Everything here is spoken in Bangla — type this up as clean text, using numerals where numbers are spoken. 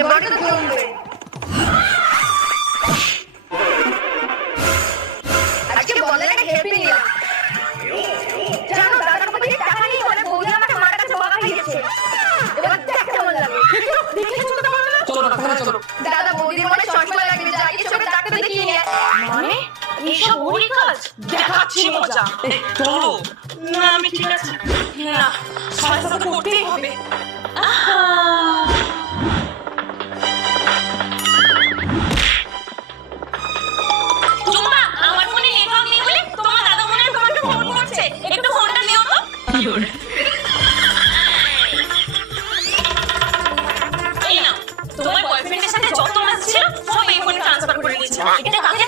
এবারে তো জমবে। আজকে বলে একটা হ্যাপি নিউ ইয়ার। জানো দাদার কাছে টাকা নেই বলে বৌদি আমাকে মার কাছে বকা খাইয়েছে। এবার দেখ কেমন লাগে। দেখেছো তো কেমন লাগে? চলো ডাক্তারখানা চলো। দাদা বৌদির মনে চশমা লাগবে, যাই চোখে ডাক্তার দেখিয়ে নিয়ে। মানে এইসব ওরই কাজ? দেখাচ্ছি মজা। চলো। না আমি ঠিক আছে। না সাহায্য তো করতেই হবে। আহা টুম্পা, আমার ফোনে নেটওয়ার্ক নেই বলে তোমার দাদা মনে হয় তোমাকে ফোন করছে, একটু ফোনটা নিও তো। এই নাও, তোমার বয়ফ্রেন্ডের সাথে যত ম্যাচ ছিল সব এই ফোনে ট্রান্সফার করে দিয়েছি। এটা কাকে